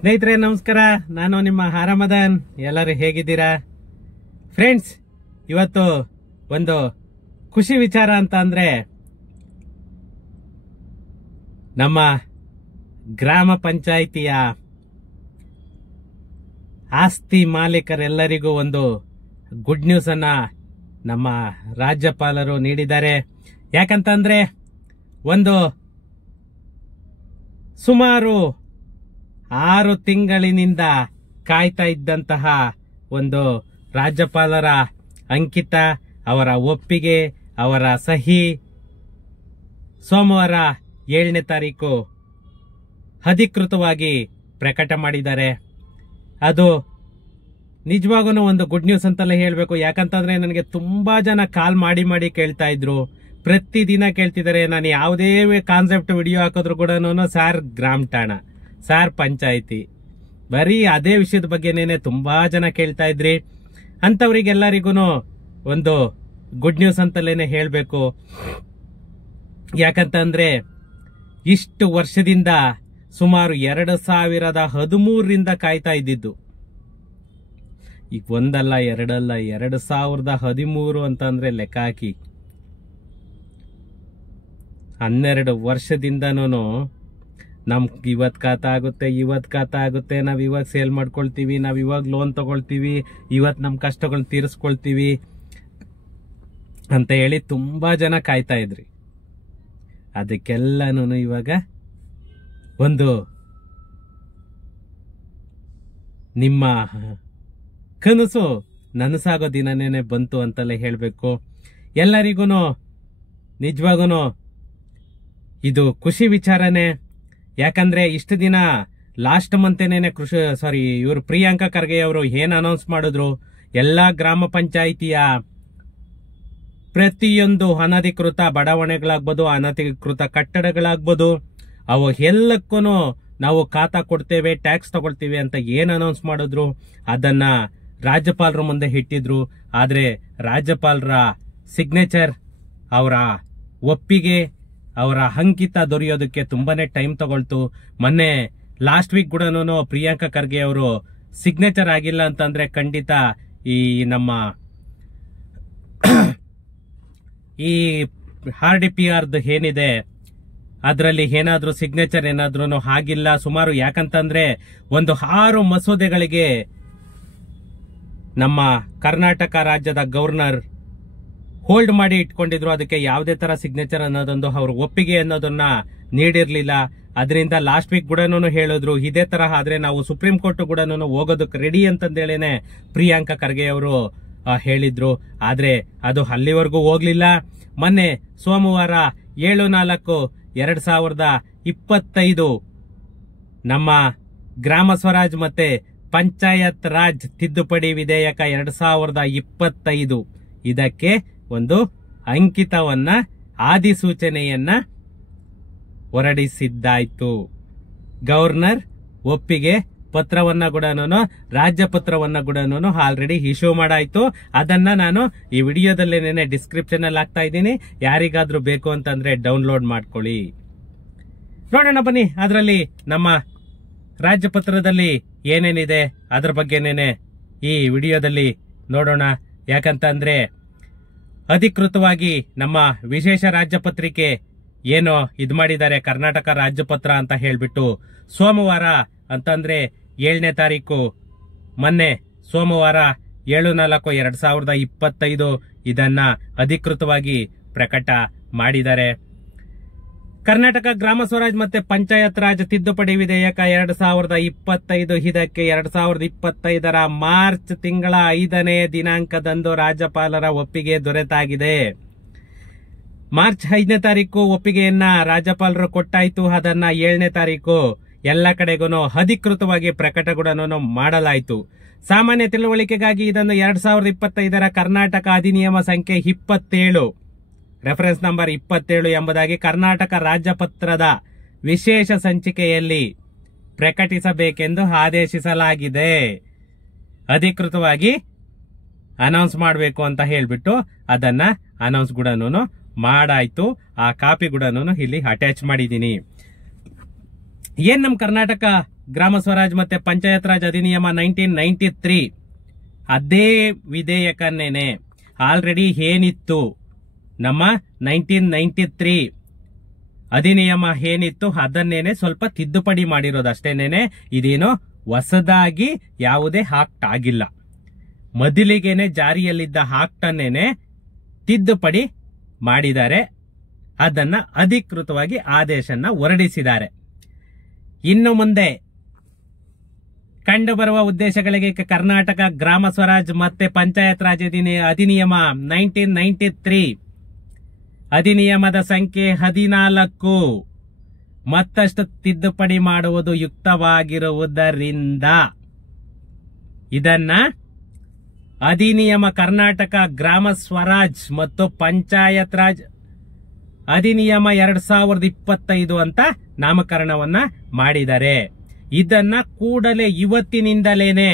ಸ್ನೇಹಿತರೆ ನಮಸ್ಕಾರ, ನಾನು ನಿಮ್ಮ ಹಾರಮದನ್. ಎಲ್ಲರೂ ಹೇಗಿದ್ದೀರಾ ಫ್ರೆಂಡ್ಸ್? ಇವತ್ತು ಒಂದು ಖುಷಿ ವಿಚಾರ ಅಂತ ಅಂದ್ರೆ ನಮ್ಮ ಗ್ರಾಮ ಪಂಚಾಯಿತಿಯ ಆಸ್ತಿ ಮಾಲೀಕರೆಲ್ಲರಿಗೂ ಒಂದು ಗುಡ್ ನ್ಯೂಸ್ ಅನ್ನ ನಮ್ಮ ರಾಜ್ಯಪಾಲರು ನೀಡಿದ್ದಾರೆ. ಯಾಕಂತಂದ್ರೆ ಒಂದು ಸುಮಾರು 6 ತಿಂಗಳಿನಿಂದ ಕಾಯ್ತಾ ಇದ್ದಂತಹ ಒಂದು ರಾಜ್ಯಪಾಲರ ಅಂಕಿತ, ಅವರ ಒಪ್ಪಿಗೆ, ಅವರ ಸಹಿ ಸೋಮವಾರ 7ನೇ ತಾರೀಕು ಅಧಿಕೃತವಾಗಿ ಪ್ರಕಟ ಮಾಡಿದ್ದಾರೆ. ಅದು ನಿಜವಾಗೂ ಒಂದು ಗುಡ್ ನ್ಯೂಸ್ ಅಂತಲೇ ಹೇಳಬೇಕು. ಯಾಕಂತಂದ್ರೆ ನನಗೆ ತುಂಬಾ ಜನ ಕಾಲ್ ಮಾಡಿ ಕೇಳ್ತಾ ಇದ್ರು, ಪ್ರತಿದಿನ ಕೇಳ್ತಿದ್ದಾರೆ. ನಾನು ಯಾವುದೇ ಕಾನ್ಸೆಪ್ಟ್ ವಿಡಿಯೋ ಹಾಕಿದ್ರು ಕೂಡ ಸಾರ್ ಗ್ರಾಮ ಠಾಣ, ಸಾರ್ ಪಂಚಾಯಿತಿ, ಬರೀ ಅದೇ ವಿಷಯದ ಬಗ್ಗೆನೇನೆ ತುಂಬಾ ಜನ ಕೇಳ್ತಾ ಇದ್ರಿ. ಅಂತವರಿಗೆಲ್ಲರಿಗೂ ಒಂದು ಗುಡ್ ನ್ಯೂಸ್ ಅಂತಲೇನೆ ಹೇಳಬೇಕು. ಯಾಕಂತಂದ್ರೆ ಇಷ್ಟು ವರ್ಷದಿಂದ ಸುಮಾರು 2013ರಿಂದ ಕಾಯ್ತಾ ಇದ್ದಿದ್ದು. ಈಗ ಒಂದಲ್ಲ ಎರಡಲ್ಲ 2013 ಅಂತಂದ್ರೆ ಲೆಕ್ಕ ಹಾಕಿ, 12 ವರ್ಷದಿಂದನೂ ನಮ್ಗೆ ಇವತ್ತು ಖಾತಾ ಆಗುತ್ತೆ, ನಾವ್ ಇವಾಗ ಸೇಲ್ ಮಾಡ್ಕೊಳ್ತೀವಿ, ನಾವ್ ಇವಾಗ ಲೋನ್ ತಗೊಳ್ತೀವಿ, ಇವತ್ತು ನಮ್ ಕಷ್ಟಗಳನ್ನ ತೀರಿಸ್ಕೊಳ್ತೀವಿ ಅಂತ ಹೇಳಿ ತುಂಬಾ ಜನ ಕಾಯ್ತಾ ಇದ್ರಿ. ಅದಕ್ಕೆಲ್ಲನೂ ಇವಾಗ ಒಂದು ನಿಮ್ಮ ಕನಸು ನನಸಾಗೋ ದಿನನೇನೆ ಬಂತು ಅಂತಲೇ ಹೇಳ್ಬೇಕು. ಎಲ್ಲರಿಗೂ ನಿಜವಾಗೂ ಇದು ಖುಷಿ ವಿಚಾರನೆ. ಯಾಕಂದ್ರೆ ಇಷ್ಟು ದಿನ ಲಾಸ್ಟ್ ಮಂತೇನೇನೆ ಇವರು ಪ್ರಿಯಾಂಕಾ ಖರ್ಗೆ ಅವರು ಏನ್ ಅನೌನ್ಸ್ ಮಾಡಿದ್ರು, ಎಲ್ಲಾ ಗ್ರಾಮ ಪಂಚಾಯಿತಿಯ ಪ್ರತಿಯೊಂದು ಅನಧಿಕೃತ ಬಡಾವಣೆಗಳಾಗ್ಬೋದು, ಅನಧಿಕೃತ ಕಟ್ಟಡಗಳಾಗ್ಬೋದು, ಅವು ಎಲ್ಲಕ್ಕೂ ನಾವು ಖಾತಾ ಕೊಡ್ತೇವೆ, ಟ್ಯಾಕ್ಸ್ ತಗೊಳ್ತೀವಿ ಅಂತ ಏನ್ ಅನೌನ್ಸ್ ಮಾಡಿದ್ರು ಅದನ್ನ ರಾಜ್ಯಪಾಲರ ಮುಂದೆ ಇಟ್ಟಿದ್ರು. ಆದ್ರೆ ರಾಜ್ಯಪಾಲರ ಸಿಗ್ನೇಚರ್, ಅವರ ಒಪ್ಪಿಗೆ, ಅವರ ಅಂಕಿತ ದೊರೆಯೋದಕ್ಕೆ ತುಂಬಾನೇ ಟೈಮ್ ತಗೊಳ್ತು. ಮೊನ್ನೆ ಲಾಸ್ಟ್ ವೀಕ್ ಕೂಡ ಪ್ರಿಯಾಂಕಾ ಖರ್ಗೆ ಅವರು ಸಿಗ್ನೇಚರ್ ಆಗಿಲ್ಲ ಅಂತಂದ್ರೆ ಖಂಡಿತ ಈ ನಮ್ಮ ಈ RDPR ಏನಿದೆ ಅದರಲ್ಲಿ ಏನಾದ್ರೂ ಸಿಗ್ನೇಚರ್ ಏನಾದ್ರೂ ಆಗಿಲ್ಲ ಸುಮಾರು. ಯಾಕಂತಂದ್ರೆ ಒಂದು 6 ಮಸೂದೆಗಳಿಗೆ ನಮ್ಮ ಕರ್ನಾಟಕ ರಾಜ್ಯದ ಗವರ್ನರ್ ಹೋಲ್ಡ್ ಮಾಡಿ ಇಟ್ಕೊಂಡಿದ್ರು. ಅದಕ್ಕೆ ಯಾವುದೇ ತರ ಸಿಗ್ನೇಚರ್ ಅನ್ನೋದೊಂದು ಅವ್ರ ಒಪ್ಪಿಗೆ ಅನ್ನೋದನ್ನ ನೀಡಿರ್ಲಿಲ್ಲ. ಅದರಿಂದ ಲಾಸ್ಟ್ ವೀಕ್ ಕೂಡ ಹೇಳಿದ್ರು, ಇದೇ ತರ ಆದ್ರೆ ನಾವು ಸುಪ್ರೀಂ ಕೋರ್ಟ್ ಕೂಡ ಹೋಗೋದಕ್ಕೆ ರೆಡಿ ಅಂತಂದೇಳೇನೆ ಪ್ರಿಯಾಂಕಾ ಖರ್ಗೆ ಅವರು ಹೇಳಿದ್ರು. ಆದ್ರೆ ಅದು ಅಲ್ಲಿವರೆಗೂ ಹೋಗ್ಲಿಲ್ಲ. ಮೊನ್ನೆ ಸೋಮವಾರ 7/4/2025 ನಮ್ಮ ಗ್ರಾಮ ಸ್ವರಾಜ್ ಮತ್ತೆ ಪಂಚಾಯತ್ ರಾಜ್ ತಿದ್ದುಪಡಿ ವಿಧೇಯಕ 2025 ಇದಕ್ಕೆ ಒಂದು ಅಂಕಿತವನ್ನ, ಆದಿಸೂಚನೆಯನ್ನ ಹೊರಡಿಸಿದ್ದಾಯ್ತು. ಗವರ್ನರ್ ಒಪ್ಪಿಗೆ ಪತ್ರವನ್ನ ಕೂಡ ರಾಜ್ಯ ಪತ್ರವನ್ನ ಕೂಡ ಆಲ್ರೆಡಿ ಇಶ್ಯೂ ಮಾಡಾಯ್ತು. ಅದನ್ನ ನಾನು ಈ ವಿಡಿಯೋದಲ್ಲೇನೆ ಡಿಸ್ಕ್ರಿಪ್ಷನ್ ಅಲ್ಲಿ ಹಾಕ್ತಾ ಇದ್ದೀನಿ. ಯಾರಿಗಾದ್ರೂ ಬೇಕು ಅಂತಂದ್ರೆ ಡೌನ್ಲೋಡ್ ಮಾಡ್ಕೊಳ್ಳಿ. ನೋಡೋಣ ಬನ್ನಿ, ಅದರಲ್ಲಿ ನಮ್ಮ ರಾಜ್ಯ ಪತ್ರದಲ್ಲಿ ಏನೇನಿದೆ ಅದ್ರ ಬಗ್ಗೆನೇನೆ ಈ ವಿಡಿಯೋದಲ್ಲಿ ನೋಡೋಣ. ಯಾಕಂತಂದ್ರೆ ಅಧಿಕೃತವಾಗಿ ನಮ್ಮ ವಿಶೇಷ ರಾಜ್ಯ ಪತ್ರಿಕೆ ಏನೋ ಇದ್ ಮಾಡಿದ್ದಾರೆ, ಕರ್ನಾಟಕ ರಾಜ್ಯಪತ್ರ ಅಂತ ಹೇಳ್ಬಿಟ್ಟು ಸೋಮವಾರ ಅಂತಂದ್ರೆ 7ನೇ ತಾರೀಕು, ಮೊನ್ನೆ ಸೋಮವಾರ 7/4/2025 ಇದನ್ನ ಅಧಿಕೃತವಾಗಿ ಪ್ರಕಟ ಮಾಡಿದ್ದಾರೆ. ಕರ್ನಾಟಕ ಗ್ರಾಮ ಸ್ವರಾಜ್ ಮತ್ತೆ ಪಂಚಾಯತ್ ರಾಜ್ ತಿದ್ದುಪಡಿ ವಿಧೇಯಕ 2025 ಇದಕ್ಕೆ 2025 ಮಾರ್ಚ್ ತಿಂಗಳ 5ನೇ ದಿನಾಂಕದಂದು ರಾಜ್ಯಪಾಲರ ಒಪ್ಪಿಗೆ ದೊರೆತಾಗಿದೆ. ಮಾರ್ಚ್ 5ನೇ ತಾರೀಕು ಒಪ್ಪಿಗೆಯನ್ನ ರಾಜ್ಯಪಾಲರು ಕೊಟ್ಟಾಯ್ತು. ಅದನ್ನ 7ನೇ ತಾರೀಕು ಎಲ್ಲ ಕಡೆಗೂ ಅಧಿಕೃತವಾಗಿ ಪ್ರಕಟ ಕೂಡ ಮಾಡಲಾಯಿತು. ಸಾಮಾನ್ಯ ತಿಳುವಳಿಕೆಗಾಗಿ ಇದನ್ನು 2025 ಕರ್ನಾಟಕ ಅಧಿನಿಯಮ ಸಂಖ್ಯೆ 27 ರೆಫರೆನ್ಸ್ ನಂಬರ್ 27 ಎಂಬುದಾಗಿ ಕರ್ನಾಟಕ ರಾಜ್ಯಪತ್ರದ ವಿಶೇಷ ಸಂಚಿಕೆಯಲ್ಲಿ ಪ್ರಕಟಿಸಬೇಕೆಂದು ಆದೇಶಿಸಲಾಗಿದೆ. ಅಧಿಕೃತವಾಗಿ ಅನೌನ್ಸ್ ಮಾಡಬೇಕು ಅಂತ ಹೇಳ್ಬಿಟ್ಟು ಅದನ್ನ ಅನೌನ್ಸ್ ಕೂಡ ಮಾಡಾಯ್ತು. ಆ ಕಾಪಿ ಕೂಡ ಇಲ್ಲಿ ಅಟ್ಯಾಚ್ ಮಾಡಿದೀನಿ. ಏನ್ ನಮ್ ಕರ್ನಾಟಕ ಗ್ರಾಮ ಸ್ವರಾಜ್ ಮತ್ತೆ ಪಂಚಾಯತ್ ರಾಜ್ ಅಧಿನಿಯಮ 1993 ಅದೇ ವಿಧೇಯಕನ್ನೇನೆ ಆಲ್ರೆಡಿ ಏನಿತ್ತು ನಮ್ಮ 1993 ಅಧಿನಿಯಮ ಏನಿತ್ತು ಅದನ್ನೇನೆ ಸ್ವಲ್ಪ ತಿದ್ದುಪಡಿ ಮಾಡಿರೋದಷ್ಟೇನೇನೆ. ಇದೇನೋ ಹೊಸದಾಗಿ ಯಾವುದೇ ಆಕ್ಟ್ ಆಗಿಲ್ಲ. ಮೊದಲಿಗೆನೆ ಜಾರಿಯಲ್ಲಿದ್ದ ಆಕ್ಟ್ ಅನ್ನೇನೆ ತಿದ್ದುಪಡಿ ಮಾಡಿದ್ದಾರೆ. ಅದನ್ನ ಅಧಿಕೃತವಾಗಿ ಆದೇಶನ ಹೊರಡಿಸಿದ್ದಾರೆ. ಇನ್ನು ಮುಂದೆ ಕಂಡುಬರುವ ಉದ್ದೇಶಗಳಿಗೆ ಕರ್ನಾಟಕ ಗ್ರಾಮ ಸ್ವರಾಜ್ ಮತ್ತೆ ಪಂಚಾಯತ್ ರಾಜ್ ಅಧಿನಿಯಮ 1993 ಅಧಿನಿಯಮದ ಸಂಖ್ಯೆ 14 ಮತ್ತಷ್ಟು ತಿದ್ದುಪಡಿ ಮಾಡುವುದು ಯುಕ್ತವಾಗಿರುವುದರಿಂದ ಇದನ್ನ ಅಧಿನಿಯಮ ಕರ್ನಾಟಕ ಗ್ರಾಮ ಸ್ವರಾಜ್ ಮತ್ತು ಪಂಚಾಯತ್ ರಾಜ್ ಅಧಿನಿಯಮ 2025 ಅಂತ ನಾಮಕರಣವನ್ನ ಮಾಡಿದ್ದಾರೆ. ಇದನ್ನ ಕೂಡಲೇ ಇವತ್ತಿನಿಂದಲೇನೆ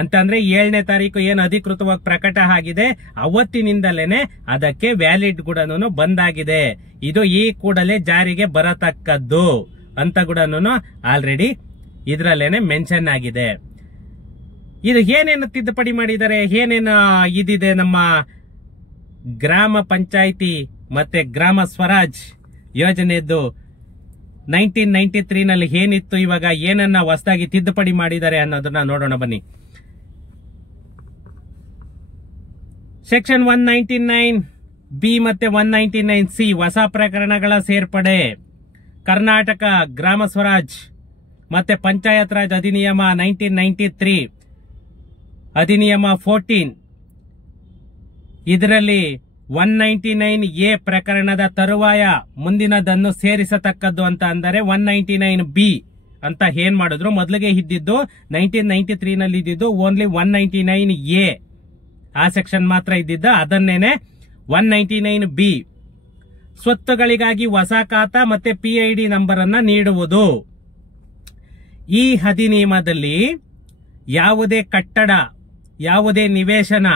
ಅಂತಂದ್ರೆ 7ನೇ ತಾರೀಕು ಏನು ಅಧಿಕೃತವಾಗಿ ಪ್ರಕಟ ಆಗಿದೆ ಅವತ್ತಿನಿಂದಲೇನೆ ಅದಕ್ಕೆ ವ್ಯಾಲಿಡ್ ಕೂಡ ಬಂದಾಗಿದೆ. ಇದು ಈ ಕೂಡಲೇ ಜಾರಿಗೆ ಬರತಕ್ಕದ್ದು ಅಂತ ಕೂಡ ಆಲ್ರೆಡಿ ಇದರಲ್ಲೇನೆ ಮೆನ್ಷನ್ ಆಗಿದೆ. ಇದು ಏನೇನು ತಿದ್ದುಪಡಿ ಮಾಡಿದ್ದಾರೆ, ಏನೇನು ಇದಿದೆ ನಮ್ಮ ಗ್ರಾಮ ಪಂಚಾಯಿತಿ ಮತ್ತೆ ಗ್ರಾಮ ಸ್ವರಾಜ್ ಯೋಜನೆದ್ದು 1993 ನಲ್ಲಿ ಏನಿತ್ತು, ಇವಾಗ ಏನನ್ನ ಹೊಸದಾಗಿ ತಿದ್ದುಪಡಿ ಮಾಡಿದ್ದಾರೆ ಅನ್ನೋದನ್ನ ನೋಡೋಣ ಬನ್ನಿ. ಸೆಕ್ಷನ್ 199B ಮತ್ತೆ 199C ಹೊಸ ಪ್ರಕರಣಗಳ ಸೇರ್ಪಡೆ. ಕರ್ನಾಟಕ ಗ್ರಾಮ ಸ್ವರಾಜ್ ಮತ್ತೆ ಪಂಚಾಯತ್ ರಾಜ್ ಅಧಿನಿಯಮ 1993 ಅಧಿನಿಯಮ 14 ಇದರಲ್ಲಿ 199A ಪ್ರಕರಣದ ತರುವಾಯ ಮುಂದಿನದನ್ನು ಸೇರಿಸತಕ್ಕದ್ದು ಅಂತ ಅಂದರೆ 199B ಅಂತ ಏನ್ ಮಾಡಿದ್ರು. ಮೊದಲಿಗೆ ಇದ್ದಿದ್ದು 1993 ನಲ್ಲಿ ಇದ್ದಿದ್ದು ಓನ್ಲಿ 199A ಆ ಸೆಕ್ಷನ್ ಮಾತ್ರ ಇದ್ದಿದ್ದ. ಅದನ್ನೇನೆ 199B ಸ್ವತ್ತುಗಳಿಗಾಗಿ ಹೊಸ ಖಾತಾ ಮತ್ತೆ PID ನಂಬರ್ ಅನ್ನ ನೀಡುವುದು. ಈ ಅಧಿನಿಯಮದಲ್ಲಿ ಯಾವುದೇ ಕಟ್ಟಡ, ಯಾವುದೇ ನಿವೇಶನ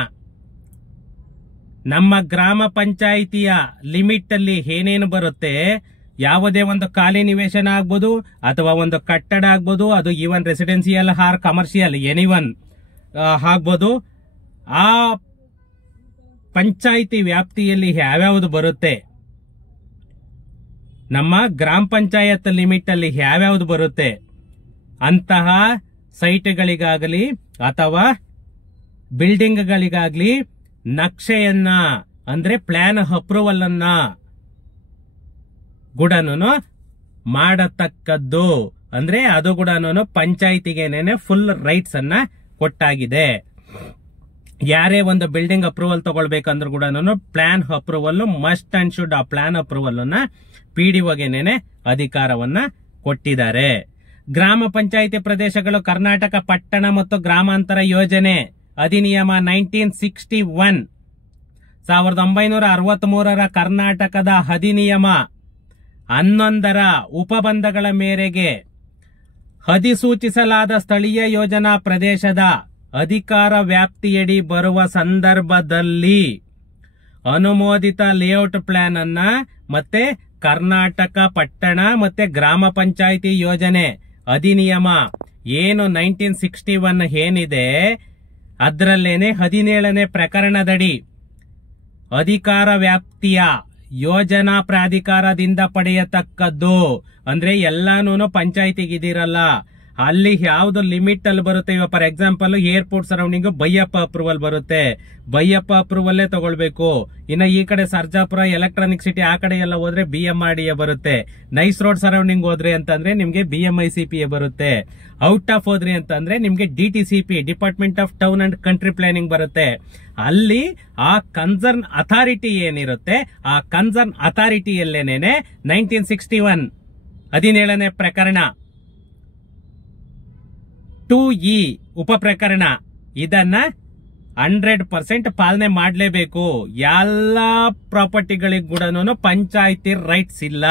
ನಮ್ಮ ಗ್ರಾಮ ಪಂಚಾಯಿತಿಯ ಲಿಮಿಟ್ ಅಲ್ಲಿ ಏನೇನು ಬರುತ್ತೆ, ಯಾವುದೇ ಒಂದು ಖಾಲಿ ನಿವೇಶನ ಆಗ್ಬೋದು ಅಥವಾ ಒಂದು ಕಟ್ಟಡ ಆಗ್ಬೋದು, ಅದು even residential R commercial anyone ಆಗ್ಬೋದು, ಆ ಪಂಚಾಯಿತಿ ವ್ಯಾಪ್ತಿಯಲ್ಲಿ ಯಾವ್ಯಾವುದು ಬರುತ್ತೆ, ನಮ್ಮ ಗ್ರಾಮ ಪಂಚಾಯತ್ ಲಿಮಿಟ್ ಅಲ್ಲಿ ಯಾವ್ಯಾವುದು ಬರುತ್ತೆ ಅಂತಹ ಸೈಟ್ಗಳಿಗಾಗಲಿ ಅಥವಾ ಬಿಲ್ಡಿಂಗ್ಗಳಿಗಾಗಲಿ ನಕ್ಷೆಯನ್ನ ಅಂದ್ರೆ ಪ್ಲಾನ್ ಅಪ್ರೂವಲ್ ಅನ್ನ ಕೂಡ ಮಾಡತಕ್ಕದ್ದು. ಅಂದ್ರೆ ಅದು ಕೂಡ ಪಂಚಾಯಿತಿಗೆನೇನೆ ಫುಲ್ ರೈಟ್ಸ್ ಅನ್ನ ಕೊಟ್ಟಾಗಿದೆ. ಯಾರೇ ಒಂದು ಬಿಲ್ಡಿಂಗ್ ಅಪ್ರೂವಲ್ ತಗೊಳ್ಬೇಕಂದ್ರೂ ಕೂಡ plan approval must and should ಆ ಪ್ಲಾನ್ ಅಪ್ರೂವಲ್ ಅನ್ನ PDOಗೆನೇನೆ ಅಧಿಕಾರವನ್ನ ಕೊಟ್ಟಿದ್ದಾರೆ. ಗ್ರಾಮ ಪಂಚಾಯಿತಿ ಪ್ರದೇಶಗಳು ಕರ್ನಾಟಕ ಪಟ್ಟಣ ಮತ್ತು ಗ್ರಾಮಾಂತರ ಯೋಜನೆ ಅಧಿನಿಯಮ 1961 1963 ಕರ್ನಾಟಕದ ಅಧಿನಿಯಮ 11 ಉಪಬಂಧಗಳ ಮೇರೆಗೆ ಅಧಿಸೂಚಿಸಲಾದ ಸ್ಥಳೀಯ ಯೋಜನಾ ಪ್ರದೇಶದ ಅಧಿಕಾರ ವ್ಯಾಪ್ತಿಯಡಿ ಬರುವ ಸಂದರ್ಭದಲ್ಲಿ ಅನುಮೋದಿತ ಲೇಔಟ್ ಪ್ಲಾನ್ ಅನ್ನ ಮತ್ತೆ ಕರ್ನಾಟಕ ಪಟ್ಟಣ ಮತ್ತೆ ಗ್ರಾಮ ಪಂಚಾಯಿತಿ ಯೋಜನೆ ಅಧಿನಿಯಮ ಏನು 1961 ಏನಿದೆ ಅದರಲ್ಲೇನೆ 17ನೇ ಪ್ರಕರಣದಡಿ ಅಧಿಕಾರ ವ್ಯಾಪ್ತಿಯ ಯೋಜನಾ ಪ್ರಾಧಿಕಾರದಿಂದ ಪಡೆಯತಕ್ಕದ್ದು. ಅಂದ್ರೆ ಎಲ್ಲಾನು ಪಂಚಾಯಿತಿಗಿದಿರಲ್ಲ, ಅಲ್ಲಿ ಯಾವ್ದು ಲಿಮಿಟ್ ಅಲ್ಲಿ ಬರುತ್ತೆ. ಇವಾಗ for example airport surrounding Baiyappa approval ಬರುತ್ತೆ, ಬೈಯಪ್ಪ ಅಪ್ರೂವಲ್ಲೇ ತಗೊಳ್ಬೇಕು. ಇನ್ನ ಈ ಕಡೆ ಸರ್ಜಾಪುರ ಎಲೆಕ್ಟ್ರಾನಿಕ್ ಸಿಟಿ ಆ ಕಡೆ ಎಲ್ಲ ಹೋದ್ರೆ BMRDA ಬರುತ್ತೆ. ನೈಸ್ ರೋಡ್ ಸರೌಂಡಿಂಗ್ ಹೋದ್ರೆ ಅಂತಂದ್ರೆ ನಿಮ್ಗೆ BMICPA ಬರುತ್ತೆ. ಔಟ್ ಆಫ್ ಹೋದ್ರಿ ಅಂತಂದ್ರೆ ನಿಮ್ಗೆ DTCP department of town and country planning ಬರುತ್ತೆ. ಅಲ್ಲಿ ಆ ಕನ್ಸರ್ನ್ ಅಥಾರಿಟಿ ಏನಿರುತ್ತೆ ಆ ಕನ್ಸರ್ನ್ ಅಥಾರಿಟಿಯಲ್ಲೇನೆ 1961 17ನೇ ಪ್ರಕರಣ 2E ಉಪ ಪ್ರಕರಣ ಇದನ್ನ 100% ಪಾಲನೆ ಮಾಡಲೇಬೇಕು. ಎಲ್ಲಾ ಪ್ರಾಪರ್ಟಿಗಳಿಗೆ ಕೂಡ ಪಂಚಾಯಿತಿ ರೈಟ್ಸ್ ಇಲ್ಲ.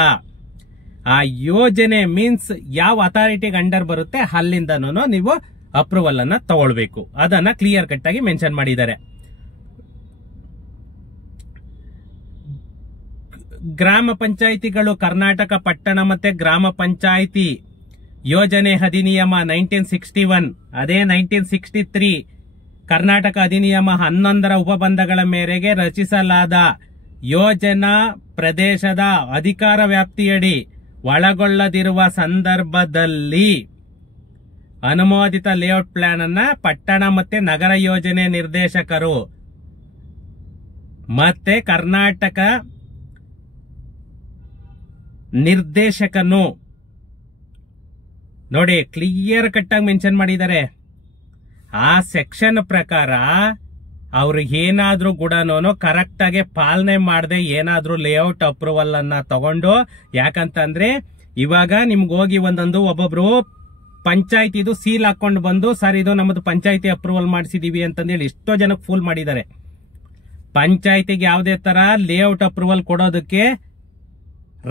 ಆ ಯೋಜನೆ ಮೀನ್ಸ್ ಯಾವ ಅಥಾರಿಟಿಗೆ ಅಂಡರ್ ಬರುತ್ತೆ ಅಲ್ಲಿಂದನೂ ನೀವು ಅಪ್ರೂವಲ್ ಅನ್ನ ತಗೊಳ್ಬೇಕು. ಅದನ್ನ ಕ್ಲಿಯರ್ ಕಟ್ ಆಗಿ ಮೆನ್ಷನ್ ಮಾಡಿದ್ದಾರೆ. ಗ್ರಾಮ ಪಂಚಾಯಿತಿಗಳು ಕರ್ನಾಟಕ ಪಟ್ಟಣ ಮತ್ತೆ ಗ್ರಾಮ ಪಂಚಾಯಿತಿ ಯೋಜನೆ ಅಧಿನಿಯಮ 1961, ಅದೇ 1963 ಕರ್ನಾಟಕ ಅಧಿನಿಯಮ 11ರ ಉಪಬಂಧಗಳ ಮೇರೆಗೆ ರಚಿಸಲಾದ ಯೋಜನಾ ಪ್ರದೇಶದ ಅಧಿಕಾರ ವ್ಯಾಪ್ತಿಯಡಿ ಒಳಗೊಳ್ಳದಿರುವ ಸಂದರ್ಭದಲ್ಲಿ ಅನುಮೋದಿತ ಲೇಔಟ್ ಪ್ಲಾನ್ ಅನ್ನ ಪಟ್ಟಣ ಮತ್ತೆ ನಗರ ಯೋಜನೆ ನಿರ್ದೇಶಕರು ಮತ್ತೆ ಕರ್ನಾಟಕ ನಿರ್ದೇಶಕನು ನೋಡಿ ಕ್ಲಿಯರ್ ಕಟ್ ಆಗಿ ಮೆನ್ಷನ್ ಮಾಡಿದ್ದಾರೆ. ಆ ಸೆಕ್ಷನ್ ಪ್ರಕಾರ ಅವ್ರಿಗೆ ಏನಾದ್ರೂ ಕೂಡ ಕರೆಕ್ಟ್ ಆಗಿ ಪಾಲನೆ ಮಾಡದೆ ಏನಾದ್ರೂ ಲೇಔಟ್ ಅಪ್ರೂವಲ್ ಅನ್ನ ತಗೊಂಡು, ಯಾಕಂತಂದ್ರೆ ಇವಾಗ ನಿಮ್ಗೆ ಹೋಗಿ ಒಬ್ಬೊಬ್ರು ಪಂಚಾಯತಿದು ಸೀಲ್ ಹಾಕೊಂಡು ಬಂದು ಸರ್ ಇದು ನಮ್ಮದು ಪಂಚಾಯತಿ ಅಪ್ರೂವಲ್ ಮಾಡಿಸಿದೀವಿ ಅಂತಂದೇಳಿ ಎಷ್ಟೋ ಜನಕ್ಕೆ ಫೂಲ್ ಮಾಡಿದ್ದಾರೆ. ಪಂಚಾಯತಿಗೆ ಯಾವುದೇ ತರ ಲೇಔಟ್ ಅಪ್ರೂವಲ್ ಕೊಡೋದಕ್ಕೆ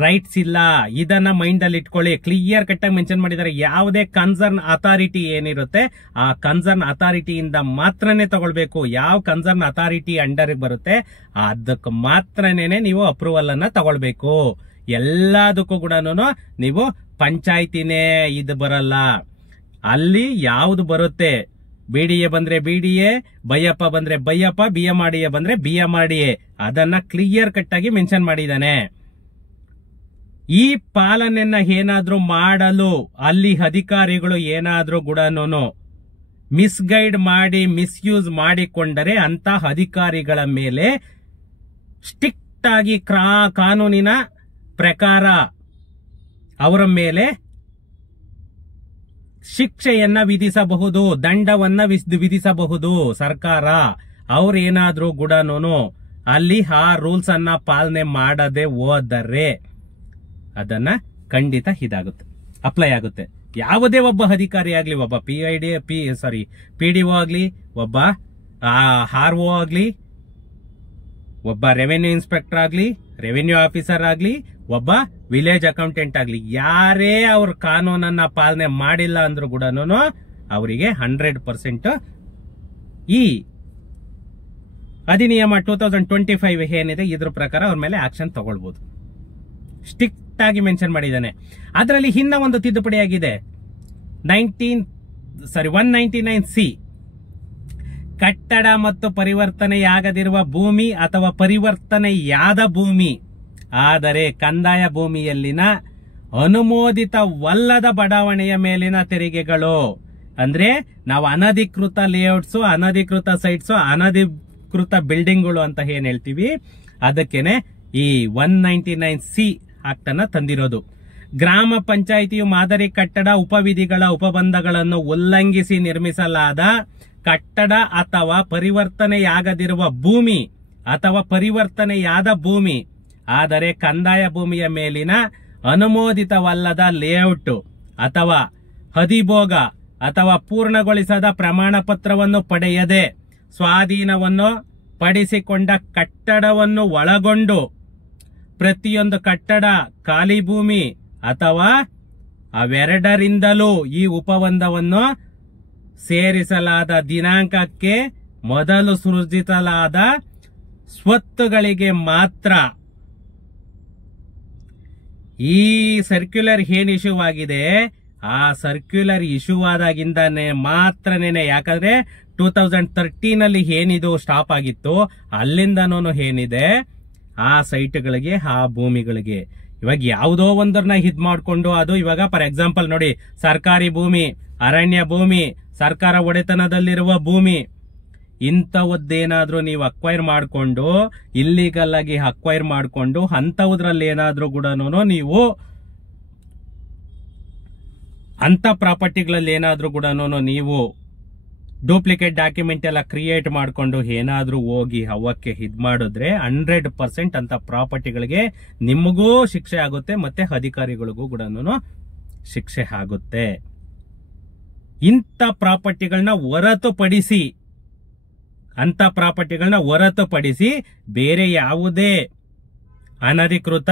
ರೈಟ್ಸ್ ಇಲ್ಲ. ಇದನ್ನ ಮೈಂಡ್ ಅಲ್ಲಿ ಇಟ್ಕೊಳ್ಳಿ. ಕ್ಲಿಯರ್ ಕಟ್ ಆಗಿ ಮೆನ್ಷನ್ ಮಾಡಿದ್ದಾರೆ. ಯಾವುದೇ ಕನ್ಸರ್ನ್ ಅಥಾರಿಟಿ ಏನಿರುತ್ತೆ ಆ ಕನ್ಸರ್ನ್ ಅಥಾರಿಟಿಯಿಂದ ಮಾತ್ರನೇ ತಗೊಳ್ಬೇಕು. ಯಾವ ಕನ್ಸರ್ನ್ ಅಥಾರಿಟಿ ಅಂಡರ್ ಬರುತ್ತೆ ಅದಕ್ಕೆ ಮಾತ್ರನೇ ನೀವು ಅಪ್ರೂವಲ್ ಅನ್ನ ತಗೊಳ್ಬೇಕು. ಎಲ್ಲದಕ್ಕೂ ಕೂಡ ನೀವು ಪಂಚಾಯತಿನೇ ಇದು ಬರಲ್ಲ. ಅಲ್ಲಿ ಯಾವ್ದು ಬರುತ್ತೆ, ಬಿಡಿಎ ಬಂದ್ರೆ ಬಿಡಿಎ, ಬೈಯಪ್ಪ ಬಂದ್ರೆ ಬೈಯಪ್ಪ, ಬಿಎಂಆರ್ಡಿಎ ಬಂದ್ರೆ ಬಿಎಂಆರ್ಡಿಎ, ಅದನ್ನ ಕ್ಲಿಯರ್ ಕಟ್ ಆಗಿ ಮೆನ್ಷನ್ ಮಾಡಿದ್ದಾನೆ. ಈ ಪಾಲನೆಯನ್ನ ಏನಾದ್ರೂ ಮಾಡಲು ಅಲ್ಲಿ ಅಧಿಕಾರಿಗಳು ಏನಾದ್ರೂ ಕೂಡ ಮಿಸ್ಗೈಡ್ ಮಾಡಿ ಮಿಸ್ಯೂಸ್ ಮಾಡಿಕೊಂಡರೆ ಅಂತ ಅಧಿಕಾರಿಗಳ ಮೇಲೆ ಸ್ಟ್ರಿಕ್ಟ್ ಆಗಿ ಕಾನೂನಿನ ಪ್ರಕಾರ ಅವರ ಮೇಲೆ ಶಿಕ್ಷೆಯನ್ನ ವಿಧಿಸಬಹುದು, ದಂಡವನ್ನ ವಿಧಿಸಬಹುದು ಸರ್ಕಾರ. ಅವ್ರೇನಾದ್ರೂ ಕೂಡ ಅಲ್ಲಿ ಆ ರೂಲ್ಸ್ ಅನ್ನ ಪಾಲನೆ ಮಾಡದೆ ಹೋದರೆ ಅದನ್ನ ಖಂಡಿತ ಇದಾಗುತ್ತೆ, ಅಪ್ಲೈ ಆಗುತ್ತೆ. ಯಾವುದೇ ಒಬ್ಬ ಅಧಿಕಾರಿ ಆಗ್ಲಿ, ಒಬ್ಬ PDO ಆಗ್ಲಿ, ಒಬ್ಬ RO ಆಗ್ಲಿ, ಒಬ್ಬ ರೆವೆನ್ಯೂ ಇನ್ಸ್ಪೆಕ್ಟರ್ ಆಗ್ಲಿ, ರೆವೆನ್ಯೂ ಆಫೀಸರ್ ಆಗ್ಲಿ, ಒಬ್ಬ ವಿಲೇಜ್ ಅಕೌಂಟೆಂಟ್ ಆಗ್ಲಿ, ಯಾರೇ ಅವ್ರ ಕಾನೂನನ್ನ ಪಾಲನೆ ಮಾಡಿಲ್ಲ ಅಂದ್ರೂ ಕೂಡ ಅವರಿಗೆ 100% ಈ ಅಧಿನಿಯಮ 2025 ಏನಿದೆ ಇದ್ರ ಪ್ರಕಾರ ಅವ್ರ ಮೇಲೆ ಆಕ್ಷನ್ ತಗೊಳ್ಬಹುದು. ಸ್ಟ್ರಿಕ್ಟ್ ಆಗಿ ಮೆನ್ಷನ್ ಮಾಡಿದ್ದಾನೆ. ಅದರಲ್ಲಿ ಇನ್ನ ಒಂದು ತಿದ್ದುಪಡಿ ಆಗಿದೆ. 199C ಕಟ್ಟಡ ಮತ್ತು ಪರಿವರ್ತನೆಯಾಗದಿರುವ ಭೂಮಿ ಅಥವಾ ಪರಿವರ್ತನೆಯಾದ ಭೂಮಿ ಆದರೆ ಕಂದಾಯ ಭೂಮಿಯಲ್ಲಿನ ಅನುಮೋದಿತವಲ್ಲದ ಬಡಾವಣೆಯ ಮೇಲಿನ ತೆರಿಗೆಗಳು, ಅಂದ್ರೆ ನಾವು ಅನಧಿಕೃತ ಲೇಔಟ್ಸ್, ಅನಧಿಕೃತ ಸೈಟ್ಸ್, ಅನಧಿಕೃತ ಬಿಲ್ಡಿಂಗ್ಗಳು ಅಂತ ಏನ್ ಹೇಳ್ತೀವಿ, ಅದಕ್ಕೇನೆ ಈ 199C ಆಕ್ಟ್ ಅನ್ನ ತಂದಿರೋದು. ಗ್ರಾಮ ಪಂಚಾಯಿತಿಯು ಮಾದರಿ ಕಟ್ಟಡ ಉಪವಿಧಿಗಳ ಉಪಬಂಧಗಳನ್ನು ಉಲ್ಲಂಘಿಸಿ ನಿರ್ಮಿಸಲಾದ ಕಟ್ಟಡ ಅಥವಾ ಪರಿವರ್ತನೆಯಾಗದಿರುವ ಭೂಮಿ ಅಥವಾ ಪರಿವರ್ತನೆಯಾದ ಭೂಮಿ ಆದರೆ ಕಂದಾಯ ಭೂಮಿಯ ಮೇಲಿನ ಅನುಮೋದಿತವಲ್ಲದ ಲೇಔಟ್ ಅಥವಾ ಅಧಿಭೋಗ ಅಥವಾ ಪೂರ್ಣಗೊಳಿಸದ ಪ್ರಮಾಣ ಪತ್ರವನ್ನು ಪಡೆಯದೆ ಸ್ವಾಧೀನವನ್ನು ಪಡಿಸಿಕೊಂಡ ಕಟ್ಟಡವನ್ನು ಒಳಗೊಂಡು ಪ್ರತಿಯೊಂದು ಕಟ್ಟಡ, ಖಾಲಿ ಭೂಮಿ ಅಥವಾ ಅವೆರಡರಿಂದಲೂ ಈ ಒಪ್ಪಂದವನ್ನು ಸೇರಿಸಲಾದ ದಿನಾಂಕಕ್ಕೆ ಮೊದಲು ಸೃಜಿಸಲಾದ ಸ್ವತ್ತುಗಳಿಗೆ ಮಾತ್ರ ಈ ಸರ್ಕ್ಯುಲರ್ ಏನ್ ಇಶ್ಯೂ ಆಗಿದೆ ಆ ಸರ್ಕ್ಯುಲರ್ ಇಶ್ಯೂ ಆದಾಗಿಂದಾನೆ ಮಾತ್ರನೇನೆ, ಯಾಕಂದ್ರೆ 2013 ಅಲ್ಲಿ ಏನಿದು ಸ್ಟಾಪ್ ಆಗಿತ್ತು ಅಲ್ಲಿಂದನೂ ಏನಿದೆ ಆ ಸೈಟ್ಗಳಿಗೆ, ಆ ಭೂಮಿಗಳಿಗೆ ಇವಾಗ ಯಾವುದೋ ಒಂದನ್ನ ಹಿದ್ ಮಾಡ್ಕೊಂಡು ಅದು ಇವಾಗ ಫಾರ್ ಎಕ್ಸಾಂಪಲ್ ನೋಡಿ, ಸರ್ಕಾರಿ ಭೂಮಿ, ಅರಣ್ಯ ಭೂಮಿ, ಸರ್ಕಾರ ಒಡೆತನದಲ್ಲಿರುವ ಭೂಮಿ, ಇಂಥವದ್ದೇನಾದ್ರೂ ನೀವು ಅಕ್ವೈರ್ ಮಾಡಿಕೊಂಡು ಇಲ್ಲಿಗಲ್ ಆಗಿ ಅಕ್ವೈರ್ ಮಾಡಿಕೊಂಡು ಅಂತವುದ್ರಲ್ಲಿ ಏನಾದ್ರೂ ಕೂಡ ನೀವು ಅಂತ ಪ್ರಾಪರ್ಟಿಗಳಲ್ಲಿ ಏನಾದ್ರೂ ಕೂಡ ನೀವು ಡೂಪ್ಲಿಕೇಟ್ ಡಾಕ್ಯುಮೆಂಟ್ ಎಲ್ಲ ಕ್ರಿಯೇಟ್ ಮಾಡಿಕೊಂಡು ಏನಾದ್ರೂ ಹೋಗಿ ಅವಕ್ಕೆ ಇದ್ ಮಾಡಿದ್ರೆ 100% ಅಂತ ಪ್ರಾಪರ್ಟಿಗಳಿಗೆ ನಿಮಗೂ ಶಿಕ್ಷೆ ಆಗುತ್ತೆ ಮತ್ತೆ ಅಧಿಕಾರಿಗಳಿಗೂ ಕೂಡ ಶಿಕ್ಷೆ ಆಗುತ್ತೆ. ಇಂಥ ಪ್ರಾಪರ್ಟಿಗಳನ್ನ ಹೊರತುಪಡಿಸಿ ಬೇರೆ ಯಾವುದೇ ಅನಧಿಕೃತ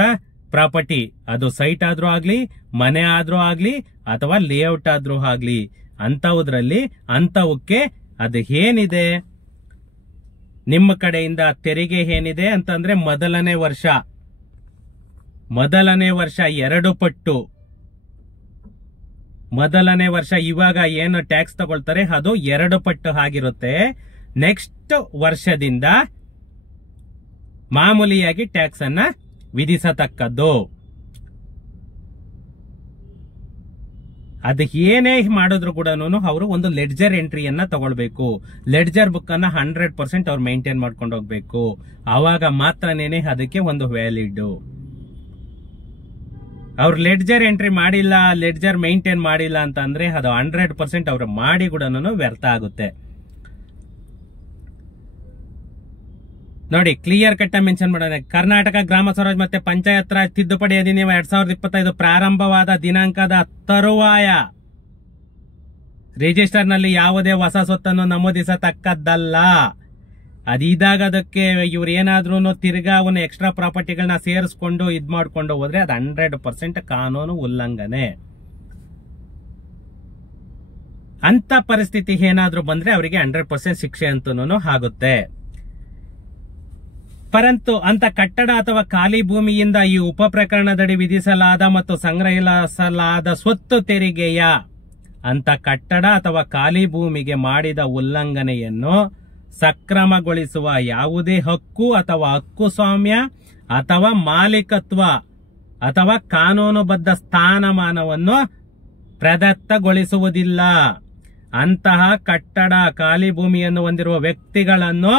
ಪ್ರಾಪರ್ಟಿ, ಅದು ಸೈಟ್ ಆದ್ರೂ ಆಗ್ಲಿ, ಮನೆ ಆದ್ರೂ ಆಗ್ಲಿ, ಅಥವಾ ಲೇಔಟ್ ಆದ್ರೂ ಆಗ್ಲಿ, ಅಂತವಕ್ಕೆ ಅದು ಏನಿದೆ ನಿಮ್ಮ ಕಡೆಯಿಂದ ತೆರಿಗೆ ಏನಿದೆ ಅಂತಂದ್ರೆ ಮೊದಲನೇ ವರ್ಷ 2 ಪಟ್ಟು ಮೊದಲನೇ ವರ್ಷ ಇವಾಗ ಏನು ಟ್ಯಾಕ್ಸ್ ತಗೊಳ್ತಾರೆ ಅದು 2 ಪಟ್ಟು ಆಗಿರುತ್ತೆ. ನೆಕ್ಸ್ಟ್ ವರ್ಷದಿಂದ ಮಾಮೂಲಿಯಾಗಿ ಟ್ಯಾಕ್ಸ್ ಅನ್ನ ವಿಧಿಸತಕ್ಕದ್ದು. ಅದು ಏನೇ ಮಾಡಿದ್ರು ಕೂಡ ಅವರು ಒಂದು ಲೆಡ್ಜರ್ ಎಂಟ್ರಿಯನ್ನ ತಗೊಳ್ಬೇಕು. ಲೆಡ್ಜರ್ ಬುಕ್ ಅನ್ನ 100% ಅವ್ರು ಮೇಂಟೈನ್ ಮಾಡ್ಕೊಂಡು ಹೋಗ್ಬೇಕು. ಆವಾಗ ಮಾತ್ರನೇನೆ ಅದಕ್ಕೆ ಒಂದು ವ್ಯಾಲಿಡ್. ಅವ್ರು ಲೆಡ್ಜರ್ ಎಂಟ್ರಿ ಮಾಡಿಲ್ಲ, ಲೆಡ್ಜರ್ ಮೇಂಟೈನ್ ಮಾಡಿಲ್ಲ ಅಂತ ಅಂದ್ರೆ ಅದು 100% ಅವ್ರು ಮಾಡಿ ಕೂಡ ವ್ಯರ್ಥ ಆಗುತ್ತೆ. ನೋಡಿ, ಕ್ಲಿಯರ್ ಕಟ್ ಮೆನ್ಷನ್ ಮಾಡೋಣ. ಕರ್ನಾಟಕ ಗ್ರಾಮ ಸ್ವರಾಜ್ ಮತ್ತೆ ಪಂಚಾಯತ್ ರಾಜ್ ತಿದ್ದುಪಡಿ ಅಧಿನಿಯಮ 2025 ಪ್ರಾರಂಭವಾದ ದಿನಾಂಕದ ತರುವಾಯ ರಿಜಿಸ್ಟರ್ ನಲ್ಲಿ ಯಾವುದೇ ಹೊಸ ಸ್ವತ್ತನ್ನು ನಮೂದಿಸತಕ್ಕದ್ದಲ್ಲ. ಅದಿದಾಗ ಅದಕ್ಕೆ ಇವ್ರು ಏನಾದ್ರೂ ತಿರ್ಗಾ ಅವನ್ನ ಎಕ್ಸ್ಟ್ರಾ ಪ್ರಾಪರ್ಟಿಗಳನ್ನ ಸೇರಿಸ್ಕೊಂಡು ಇದ್ ಮಾಡ್ಕೊಂಡು ಹೋದ್ರೆ ಅದು 100% ಕಾನೂನು ಉಲ್ಲಂಘನೆ. ಅಂತ ಪರಿಸ್ಥಿತಿ ಏನಾದ್ರೂ ಬಂದ್ರೆ ಅವರಿಗೆ 100% ಶಿಕ್ಷೆ ಅಂತನೂ ಆಗುತ್ತೆ. ಪರಂತು ಅಂತ ಕಟ್ಟಡ ಅಥವಾ ಖಾಲಿ ಭೂಮಿಯಿಂದ ಈ ಉಪ ಪ್ರಕರಣದಡಿ ವಿಧಿಸಲಾದ ಮತ್ತು ಸಂಗ್ರಹಿಸಲಾದ ಸ್ವತ್ತು ತೆರಿಗೆಯ ಅಂತ ಕಟ್ಟಡ ಅಥವಾ ಖಾಲಿ ಭೂಮಿಗೆ ಮಾಡಿದ ಉಲ್ಲಂಘನೆಯನ್ನು ಸಕ್ರಮಗೊಳಿಸುವ ಯಾವುದೇ ಹಕ್ಕು ಅಥವಾ ಹಕ್ಕುಸ್ವಾಮ್ಯ ಅಥವಾ ಮಾಲೀಕತ್ವ ಅಥವಾ ಕಾನೂನುಬದ್ಧ ಸ್ಥಾನಮಾನವನ್ನು ಪ್ರದತ್ತಗೊಳಿಸುವುದಿಲ್ಲ. ಅಂತಹ ಕಟ್ಟಡ ಖಾಲಿ ಭೂಮಿಯನ್ನು ಹೊಂದಿರುವ ವ್ಯಕ್ತಿಗಳನ್ನು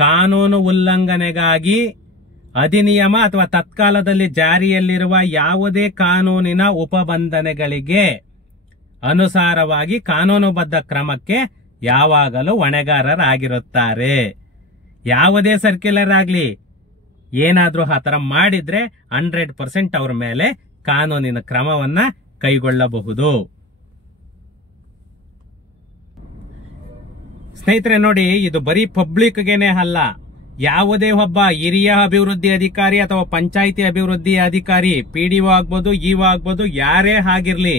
ಕಾನೂನು ಉಲ್ಲಂಘನೆಗಾಗಿ ಅಧಿನಿಯಮ ಅಥವಾ ತತ್ಕಾಲದಲ್ಲಿ ಜಾರಿಯಲ್ಲಿರುವ ಯಾವುದೇ ಕಾನೂನಿನ ಉಪಬಂಧನೆಗಳಿಗೆ ಅನುಸಾರವಾಗಿ ಕಾನೂನುಬದ್ಧ ಕ್ರಮಕ್ಕೆ ಯಾವಾಗಲೂ ಹೊಣೆಗಾರರಾಗಿರುತ್ತಾರೆ. ಯಾವುದೇ ಸರ್ಕ್ಯುಲರ್ ಆಗ್ಲಿ ಏನಾದ್ರೂ ಆ ತರ ಮಾಡಿದ್ರೆ 100% ಅವ್ರ ಮೇಲೆ ಕಾನೂನಿನ ಕ್ರಮವನ್ನ ಕೈಗೊಳ್ಳಬಹುದು. ಸ್ನೇಹಿತರೆ ನೋಡಿ, ಇದು ಬರೀ ಪಬ್ಲಿಕ್ಗೆನೆ ಅಲ್ಲ, ಯಾವುದೇ ಒಬ್ಬ ಹಿರಿಯ ಅಭಿವೃದ್ಧಿ ಅಧಿಕಾರಿ ಅಥವಾ ಪಂಚಾಯಿತಿ ಅಭಿವೃದ್ಧಿ ಅಧಿಕಾರಿ, ಪಿಡಿಒ ಆಗ್ಬೋದು, ಇಒ ಆಗ್ಬೋದು, ಯಾರೇ ಆಗಿರ್ಲಿ,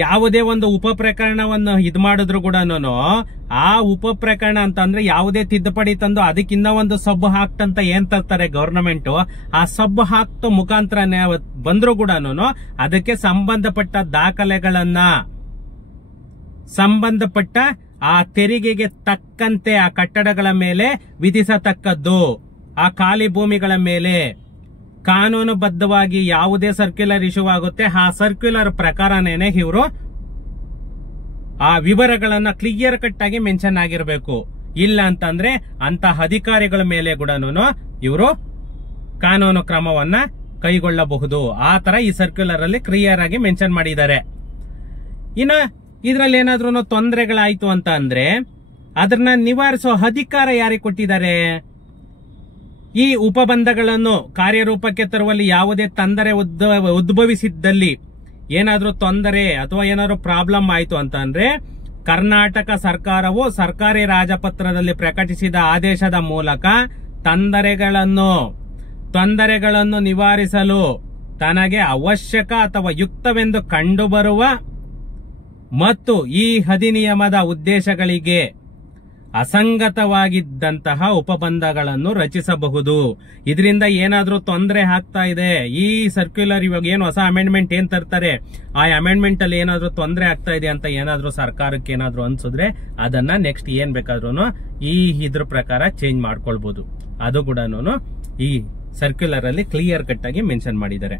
ಯಾವುದೇ ಒಂದು ಉಪ ಪ್ರಕರಣವನ್ನು ಇದ್ ಮಾಡಿದ್ರು ಕೂಡ ಆ ಉಪ ಪ್ರಕರಣ ಅಂತ ಅಂದ್ರೆ ಯಾವುದೇ ತಿದ್ದುಪಡಿ ತಂದು ಅದಕ್ಕಿನ್ನ ಒಂದು ಸಬ್ ಆಕ್ಟ್ ಅಂತ ಏನ್ ತರ್ತಾರೆ ಗವರ್ನಮೆಂಟ್, ಆ ಸಬ್ ಆಕ್ಟ್ ಮುಖಾಂತರ ಬಂದ್ರು ಕೂಡ ಅದಕ್ಕೆ ಸಂಬಂಧಪಟ್ಟ ದಾಖಲೆಗಳನ್ನ ಸಂಬಂಧಪಟ್ಟ ಆ ತೆರಿಗೆಗೆ ತಕ್ಕಂತೆ ಆ ಕಟ್ಟಡಗಳ ಮೇಲೆ ವಿಧಿಸತಕ್ಕದ್ದು. ಆ ಖಾಲಿ ಭೂಮಿಗಳ ಮೇಲೆ ಕಾನೂನುಬದ್ಧವಾಗಿ ಯಾವುದೇ ಸರ್ಕ್ಯುಲರ್ ಇಶ್ಯೂ ಆಗುತ್ತೆ ಆ ಸರ್ಕ್ಯುಲರ್ ಪ್ರಕಾರನೇನೆ ಇವರು ಆ ವಿವರಗಳನ್ನ ಕ್ಲಿಯರ್ ಕಟ್ ಆಗಿ ಮೆನ್ಷನ್ ಆಗಿರಬೇಕು. ಇಲ್ಲ ಅಂತಂದ್ರೆ ಅಂತ ಅಧಿಕಾರಿಗಳ ಮೇಲೆ ಕೂಡ ಇವರು ಕಾನೂನು ಕ್ರಮವನ್ನ ಕೈಗೊಳ್ಳಬಹುದು. ಆ ತರ ಈ ಸರ್ಕ್ಯುಲರ್ ಅಲ್ಲಿ ಕ್ಲಿಯರ್ ಆಗಿ ಮೆನ್ಷನ್ ಮಾಡಿದ್ದಾರೆ. ಇನ್ನು ಇದ್ರಲ್ಲಿ ಏನಾದ್ರೂ ತೊಂದರೆಗಳಾಯ್ತು ಅಂತ ಅಂದ್ರೆ ಅದನ್ನ ನಿವಾರಿಸೋ ಅಧಿಕಾರ ಯಾರಿಗೆ ಕೊಟ್ಟಿದ್ದಾರೆ? ಈ ಉಪಬಂಧಗಳನ್ನು ಕಾರ್ಯರೂಪಕ್ಕೆ ತರುವಲ್ಲಿ ಯಾವುದೇ ತೊಂದರೆ ಉದ್ಭವಿಸಿದ್ದಲ್ಲಿ, ಏನಾದ್ರೂ ತೊಂದರೆ ಅಥವಾ ಏನಾದ್ರು ಪ್ರಾಬ್ಲಮ್ ಆಯ್ತು ಅಂತ ಅಂದ್ರೆ ಕರ್ನಾಟಕ ಸರ್ಕಾರವು ಸರ್ಕಾರಿ ರಾಜಪತ್ರದಲ್ಲಿ ಪ್ರಕಟಿಸಿದ ಆದೇಶದ ಮೂಲಕ ತೊಂದರೆಗಳನ್ನು ನಿವಾರಿಸಲು ತನಗೆ ಅವಶ್ಯಕ ಅಥವಾ ಯುಕ್ತವೆಂದು ಕಂಡುಬರುವ ಮತ್ತು ಈ ಅಧಿನಿಯಮದ ಉದ್ದೇಶಗಳಿಗೆ ಅಸಂಗತವಾಗಿದ್ದಂತಹ ಉಪಬಂಧಗಳನ್ನು ರಚಿಸಬಹುದು. ಇದರಿಂದ ಏನಾದ್ರೂ ತೊಂದರೆ ಆಗ್ತಾ ಇದೆ, ಈ ಸರ್ಕ್ಯುಲರ್ ಇವಾಗ ಏನು ಹೊಸ ಅಮೆಂಡ್ಮೆಂಟ್ ಏನ್ ತರ್ತಾರೆ ಆ ಅಮೆಂಡ್ಮೆಂಟ್ ಅಲ್ಲಿ ಏನಾದ್ರೂ ತೊಂದರೆ ಆಗ್ತಾ ಇದೆ ಅಂತ ಏನಾದ್ರೂ ಸರ್ಕಾರಕ್ಕೆ ಏನಾದ್ರೂ ಅನ್ಸಿದ್ರೆ ಅದನ್ನ ನೆಕ್ಸ್ಟ್ ಏನ್ ಬೇಕಾದ್ರೂ ಈ ಇದ್ರ ಪ್ರಕಾರ ಚೇಂಜ್ ಮಾಡ್ಕೊಳ್ಬಹುದು. ಅದು ಕೂಡ ಈ ಸರ್ಕ್ಯುಲರ್ ಅಲ್ಲಿ ಕ್ಲಿಯರ್ ಕಟ್ ಆಗಿ ಮೆನ್ಷನ್ ಮಾಡಿದ್ದಾರೆ.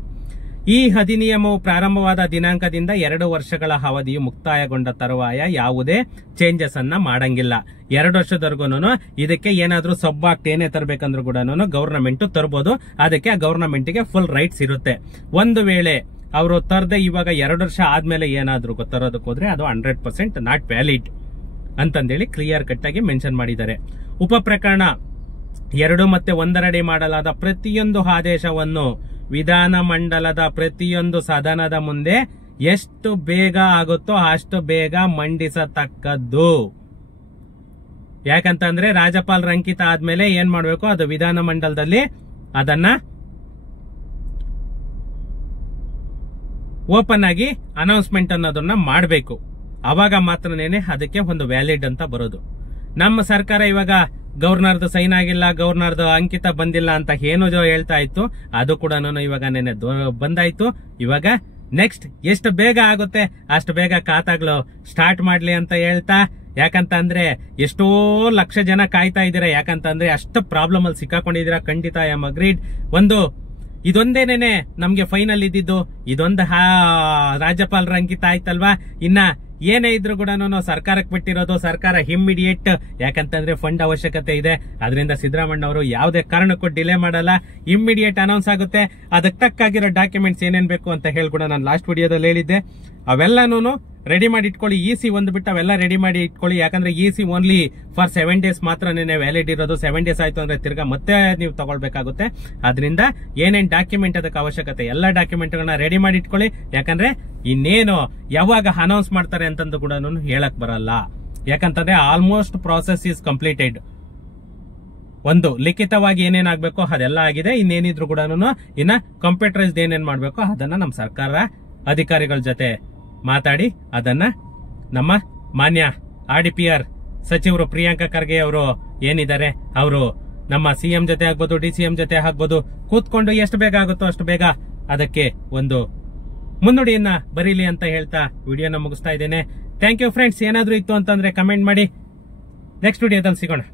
ಈ ಅಧಿನಿಯಮವು ಪ್ರಾರಂಭವಾದ ದಿನಾಂಕದಿಂದ 2 ವರ್ಷಗಳ ಅವಧಿಯು ಮುಕ್ತಾಯಗೊಂಡ ತರುವಾಯ ಯಾವುದೇ ಚೇಂಜಸ್ ಅನ್ನ ಮಾಡಂಗಿಲ್ಲ. 2 ವರ್ಷದವರೆಗೂ ಇದಕ್ಕೆ ಏನಾದ್ರೂ ಸಬ್ ಆಕ್ಟ್ ಏನೇ ತರಬೇಕಂದ್ರೂ ಕೂಡ ಗವರ್ನಮೆಂಟ್ ತರಬಹುದು. ಅದಕ್ಕೆ ಆ ಗವರ್ನಮೆಂಟ್ ಗೆ ಫುಲ್ ರೈಟ್ಸ್ ಇರುತ್ತೆ. ಒಂದು ವೇಳೆ ಅವರು ತರದೆ ಇವಾಗ 2 ವರ್ಷ ಆದ್ಮೇಲೆ ಏನಾದ್ರೂ ತರೋದಕ್ಕೆ ಹೋದ್ರೆ ಅದು 100% ನಾಟ್ ವ್ಯಾಲಿಡ್ ಅಂತಂದೇಳಿ ಕ್ಲಿಯರ್ ಕಟ್ ಆಗಿ ಮೆನ್ಷನ್ ಮಾಡಿದ್ದಾರೆ. ಉಪ ಪ್ರಕರಣ 2 ಮತ್ತೆ 1ರಡಿ ಮಾಡಲಾದ ಪ್ರತಿಯೊಂದು ಆದೇಶವನ್ನು ವಿಧಾನ ಮಂಡಲದ ಪ್ರತಿಯೊಂದು ಸದನದ ಮುಂದೆ ಎಷ್ಟು ಬೇಗ ಆಗುತ್ತೋ ಅಷ್ಟು ಬೇಗ ಮಂಡಿಸತಕ್ಕದ್ದು. ಯಾಕಂತಂದ್ರೆ ರಾಜ್ಯಪಾಲರ ಅಂಕಿತ ಆದ್ಮೇಲೆ ಏನ್ ಮಾಡ್ಬೇಕು, ಅದು ವಿಧಾನ ಮಂಡಲದಲ್ಲಿ ಅದನ್ನ ಓಪನ್ ಆಗಿ ಅನೌನ್ಸ್ಮೆಂಟ್ ಅನ್ನೋದನ್ನ ಮಾಡಬೇಕು. ಅವಾಗ ಮಾತ್ರನೇನೆ ಅದಕ್ಕೆ ಒಂದು ವ್ಯಾಲಿಡ್ ಅಂತ ಬರೋದು. ನಮ್ಮ ಸರ್ಕಾರ ಇವಾಗ ಗವರ್ನರ್ದು ಸೈನ್ ಆಗಿಲ್ಲ, ಗವರ್ನರ್ದು ಅಂಕಿತ ಬಂದಿಲ್ಲ ಅಂತ ಏನು ಹೇಳ್ತಾ ಇತ್ತು, ಅದು ಕೂಡ ಇವಾಗ ನೆನೆ ಬಂದಾಯ್ತು. ಇವಾಗ ನೆಕ್ಸ್ಟ್ ಎಷ್ಟು ಬೇಗ ಆಗುತ್ತೆ ಅಷ್ಟು ಬೇಗ ಖಾತಾಗಳು ಸ್ಟಾರ್ಟ್ ಮಾಡ್ಲಿ ಅಂತ ಹೇಳ್ತಾ, ಯಾಕಂತ ಅಂದ್ರೆ ಎಷ್ಟೋ ಲಕ್ಷ ಜನ ಕಾಯ್ತಾ ಇದ್ದೀರಾ. ಯಾಕಂತ ಅಂದ್ರೆ ಅಷ್ಟು ಪ್ರಾಬ್ಲಮ್ ಅಲ್ಲಿ ಸಿಕ್ಕಾಕೊಂಡಿದ್ದೀರಾ. ಖಂಡಿತ ಐ ಆಮ್ ಅಗ್ರೀಡ್. ಇದೊಂದೇನೇನೆ ನಮ್ಗೆ ಫೈನಲ್ ಇದ್ದಿದ್ದು. ಇದೊಂದು ರಾಜ್ಯಪಾಲರ ಅಂಕಿತ ಆಯ್ತಲ್ವಾ. ಇನ್ನ ಏನೇ ಇದ್ರು ಕೂಡ ಸರ್ಕಾರಕ್ಕೆ ಬಿಟ್ಟಿರೋದು. ಸರ್ಕಾರ ಇಮ್ಮಿಡಿಯೇಟ್, ಯಾಕಂತಂದ್ರೆ ಫಂಡ್ ಅವಶ್ಯಕತೆ ಇದೆ. ಅದರಿಂದ ಸಿದ್ದರಾಮಯ್ಯ ಅವರು ಯಾವುದೇ ಕಾರಣಕ್ಕೂ ಡಿಲೇ ಮಾಡಲ್ಲ. ಇಮ್ಮಿಡಿಯೇಟ್ ಅನೌನ್ಸ್ ಆಗುತ್ತೆ. ಅದಕ್ಕೆ ತಕ್ಕಾಗಿರೋ ಡಾಕ್ಯುಮೆಂಟ್ಸ್ ಏನೇನ್ ಬೇಕು ಅಂತ ಹೇಳ್ಕೊಡ ನಾನು ಲಾಸ್ಟ್ ವಿಡಿಯೋದಲ್ಲಿ ಹೇಳಿದ್ದೆ. ಅವೆಲ್ಲನೂ ರೆಡಿ ಮಾಡಿ ಇಟ್ಕೊಳ್ಳಿ. ಇಸಿ ಒಂದು ಬಿಟ್ಟು ಅವೆಲ್ಲ ರೆಡಿ ಮಾಡಿ ಇಟ್ಕೊಳ್ಳಿ. ಯಾಕಂದ್ರೆ ಇಸಿ ಓನ್ಲಿ ಫಾರ್ 7 days ಮಾತ್ರ ವ್ಯಾಲಿಡ್ ಇರೋದು. 7 days ಆಯ್ತು ಅಂದ್ರೆ ತಿರ್ಗಾ ಮತ್ತೆ ನೀವು ತಗೊಳ್ಬೇಕಾಗುತ್ತೆ. ಅದರಿಂದ ಏನೇನ್ ಡಾಕ್ಯುಮೆಂಟ್ ಅದಕ್ಕೆ ಅವಶ್ಯಕತೆ ಎಲ್ಲ ಡಾಕ್ಯುಮೆಂಟ್ ಗಳನ್ನ ರೆಡಿ ಮಾಡಿ ಇಟ್ಕೊಳ್ಳಿ. ಯಾಕಂದ್ರೆ ಇನ್ನೇನು ಯಾವಾಗ ಅನೌನ್ಸ್ ಮಾಡ್ತಾರೆ ಅಂತಂದು ಕೂಡ ಹೇಳಕ್ ಬರಲ್ಲ. ಯಾಕಂತಂದ್ರೆ ಆಲ್ಮೋಸ್ಟ್ ಪ್ರಾಸೆಸ್ ಈಸ್ ಕಂಪ್ಲೀಟೆಡ್. ಒಂದು ಲಿಖಿತವಾಗಿ ಏನೇನಾಗಬೇಕು ಅದೆಲ್ಲ ಆಗಿದೆ. ಇನ್ನೇನಿದ್ರು ಕೂಡ ಇನ್ನ ಕಂಪ್ಯೂಟರೈಸ್ಡ್ ಏನೇನ್ ಮಾಡ್ಬೇಕು ಅದನ್ನ ನಮ್ಮ ಸರ್ಕಾರ ಅಧಿಕಾರಿಗಳ ಜೊತೆ ಮಾತಾಡಿ ಅದನ್ನ ನಮ್ಮ ಮಾನ್ಯ RDPR ಸಚಿವರು ಪ್ರಿಯಾಂಕಾ ಖರ್ಗೆ ಅವರು ಏನಿದ್ದಾರೆ ಅವರು ನಮ್ಮ CM ಜೊತೆ ಆಗ್ಬೋದು, DCM ಜೊತೆ ಆಗ್ಬೋದು ಕೂತ್ಕೊಂಡು ಎಷ್ಟು ಬೇಗ ಆಗುತ್ತೋ ಅಷ್ಟು ಬೇಗ ಅದಕ್ಕೆ ಒಂದು ಮುನ್ನುಡಿಯನ್ನ ಬರೀಲಿ ಅಂತ ಹೇಳ್ತಾ ವಿಡಿಯೋನ ಮುಗಿಸ್ತಾ ಇದ್ದೇನೆ. Thank you friends. ಏನಾದ್ರೂ ಇತ್ತು ಅಂತಂದ್ರೆ ಕಮೆಂಟ್ ಮಾಡಿ. ನೆಕ್ಸ್ಟ್ ವಿಡಿಯೋದಲ್ಲಿ ಸಿಗೋಣ.